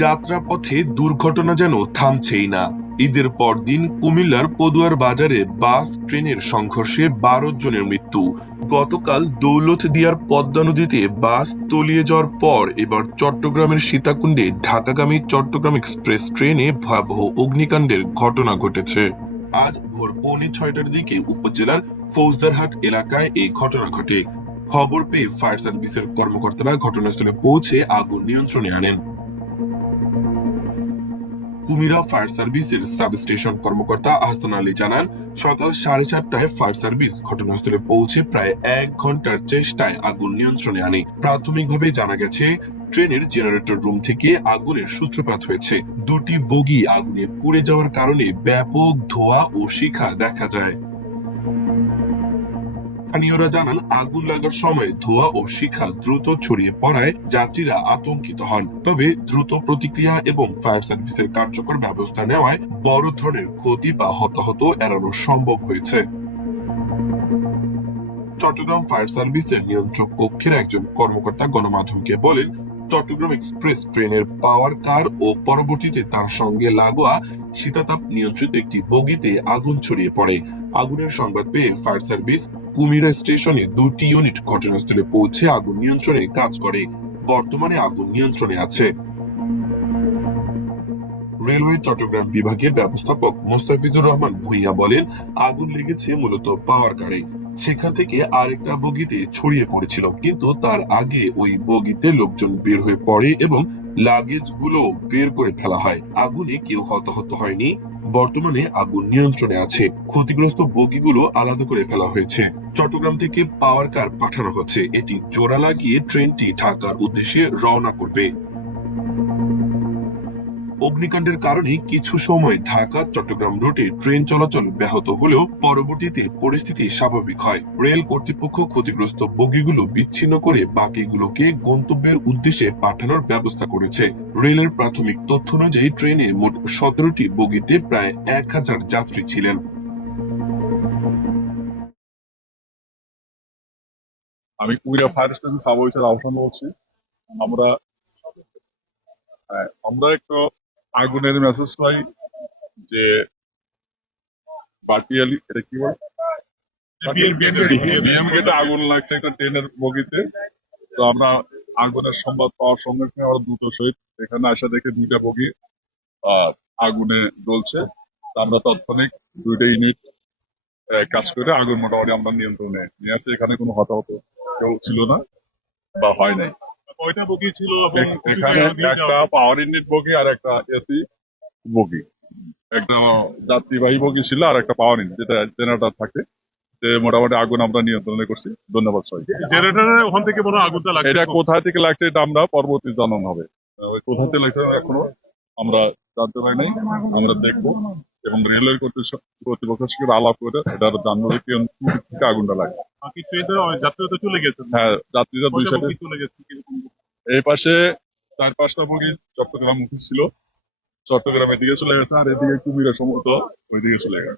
যাত্রাপথে দুর্ঘটনা যেন থামছেই না। ঈদের পরদিন কুমিল্লার পদুয়ার বাজারে বাস ট্রেনের সংঘর্ষে ১২ জনের মৃত্যু। গতকাল দৌলতদিয়ার পদ্মা নদীতে বাস তলিয়ে যাওয়ার পর এবার চট্টগ্রামের সীতাকুণ্ডে ঢাকাগামী চট্টগ্রাম এক্সপ্রেস ট্রেনে ভয়াবহ অগ্নিকাণ্ডের ঘটনা ঘটেছে। আজ ভোর 6:45টার দিকে উপজেলার ফৌজদারহাট এলাকায় এই ঘটনা ঘটে। খবর পেয়ে ফায়ার সার্ভিসের কর্মকর্তারা ঘটনাস্থলে পৌঁছে আগুন নিয়ন্ত্রণে আনেন। কুমিরা ফায়ার সার্ভিসের সাবস্টেশন কর্মকর্তা আহসান আলী জানান, সকাল 4:30টায় ফায়ার সার্ভিস ঘটনাস্থলে পৌঁছে প্রায় 1 ঘন্টার চেষ্টায় আগুন নিয়ন্ত্রণে আনে। প্রাথমিকভাবে জানা গেছে, ট্রেনের জেনারেটর রুম থেকে আগুনের সূত্রপাত হয়েছে। দুটি বগি আগুনে পুড়ে যাওয়ার কারণে ব্যাপক ধোঁয়া ও শিখা দেখা যায়। স্থানীয়রা জানান, আগুন লাগার সময় ধোঁয়া ও শিখা দ্রুত ছড়িয়ে পড়ায় যাত্রীরা আতঙ্কিত হন। তবে দ্রুত প্রতিক্রিয়া এবং ফায়ার সার্ভিসের কার্যকর ব্যবস্থা নেওয়ায় বড় ধরনের ক্ষতি বা হতাহত এড়ানো সম্ভব হয়েছে। চট্টগ্রাম ফায়ার সার্ভিসের নিয়ন্ত্রক কক্ষের একজন কর্মকর্তা গণমাধ্যমকে বলেন, চট্টগ্রাম এক্সপ্রেস ট্রেনের পাওয়ার কার ও পরবর্তীতে তার সঙ্গে লাগোয়া শীতাতাপ নিয়ন্ত্রিত একটি বগিতে আগুন ছড়িয়ে পড়ে। আগুনের সংবাদ পেয়ে ফায়ার সার্ভিস কুমিরা স্টেশনে 2টি ইউনিট ঘটনাস্থলে পৌঁছে আগুন নিয়ন্ত্রণে কাজ করে। বর্তমানে আগুন নিয়ন্ত্রণে আছে। রেলওয়ে চট্টগ্রাম বিভাগের ব্যবস্থাপক মোস্তাফিজুর রহমান ভূঁইয়া বলেন, আগুন লেগেছে মূলত পাওয়ার কারে। সেখান থেকে আরেকটা বগিতে ছড়িয়ে পড়েছিল, কিন্তু তার আগে ওই বগিতে লোকজন বের হয়ে পড়ে এবং লাগেজ গুলো বের করে ফেলা হয়। আগুনে কেউ হতাহত হয়নি। বর্তমানে আগুন নিয়ন্ত্রণে আছে। ক্ষতিগ্রস্ত বগিগুলো আলাদা করে ফেলা হয়েছে। চট্টগ্রাম থেকে পাওয়ার কার পাঠানো হচ্ছে। এটি জোড়া লাগিয়ে ট্রেনটি ঢাকার উদ্দেশ্যে রওনা করবে। অগ্নিকাণ্ডের কারণে কিছু সময় ঢাকা চট্টগ্রাম রুটে ট্রেন চলাচল ব্যাহত হলেও পরবর্তীতে পরিস্থিতি স্বাভাবিক হয়। রেল কর্তৃপক্ষ ক্ষতিগ্রস্ত বগিগুলো বিচ্ছিন্ন করে বাকিগুলোকে গন্তব্যের উদ্দেশ্যে পাঠানোর ব্যবস্থা করেছে। রেলের প্রাথমিক তথ্য অনুযায়ী ট্রেনে মোট 17টি বগিতে প্রায় 1000 যাত্রী ছিলেন। আমি Kumira fire station sub officer Ahsan বলছি। আমরা আমরা একটা আগুনের মেসেজ পাই যে বাটিয়ালি, এটা কি বলে, বিএম গেটে আগুন লাগছে একটা ট্রেনের বগিতে। তো আমরা আগুনের সংবাদ পাওয়ার সঙ্গে সঙ্গে আমরা দ্রুত সহিত এখানে আসা দেখে 2টা বগি আগুনে জ্বলছে। তো আমরা তাৎক্ষণিক 2টা ইউনিট কাজ করে আগুন মোটামুটি আমরা নিয়ন্ত্রণে নিয়ে আসি। এখানে কোনো হতাহত কেউ ছিল না বা হয় নাই। কয়টা বগি ছিল? এখানে একটা পাওয়ার ইউনিট বগি আর একটা এসি বগি, একটা যাত্রীবাহী বগি ছিল আর একটা পাওয়ার ইউনিট যেটা জেনারেটর থাকে। মোটামুটি আগুন আমরা নিয়ন্ত্রণে করছি। ধন্যবাদ সবাইকে। জেনারেটরের ওখান থেকে বড় আগুনটা লাগছে, এটা কোথা থেকে লাগছে এটা আমরা পরবর্তী জানানো হবে। ওই কোথা থেকে লাগছে এখনো আমরা জানতে পারি নাই। আমরা দেখবো এবং রেলওয়ে কর্তৃপক্ষের সঙ্গে আলাপ করে এটা জানবো যে কোন দিক থেকে আগুনটা লাগে। যাত্রীরা তো চলে গেছে। হ্যাঁ, যাত্রীরা 2 সাইডে চলে গেছে। এই পাশে 4-5টা বগি চট্টগ্রাম মুখী ছিল, চট্টগ্রামের দিকে চলে গেছে, আর এদিকে কুমিরা সম্ভবত ওই দিকে চলে গেছে।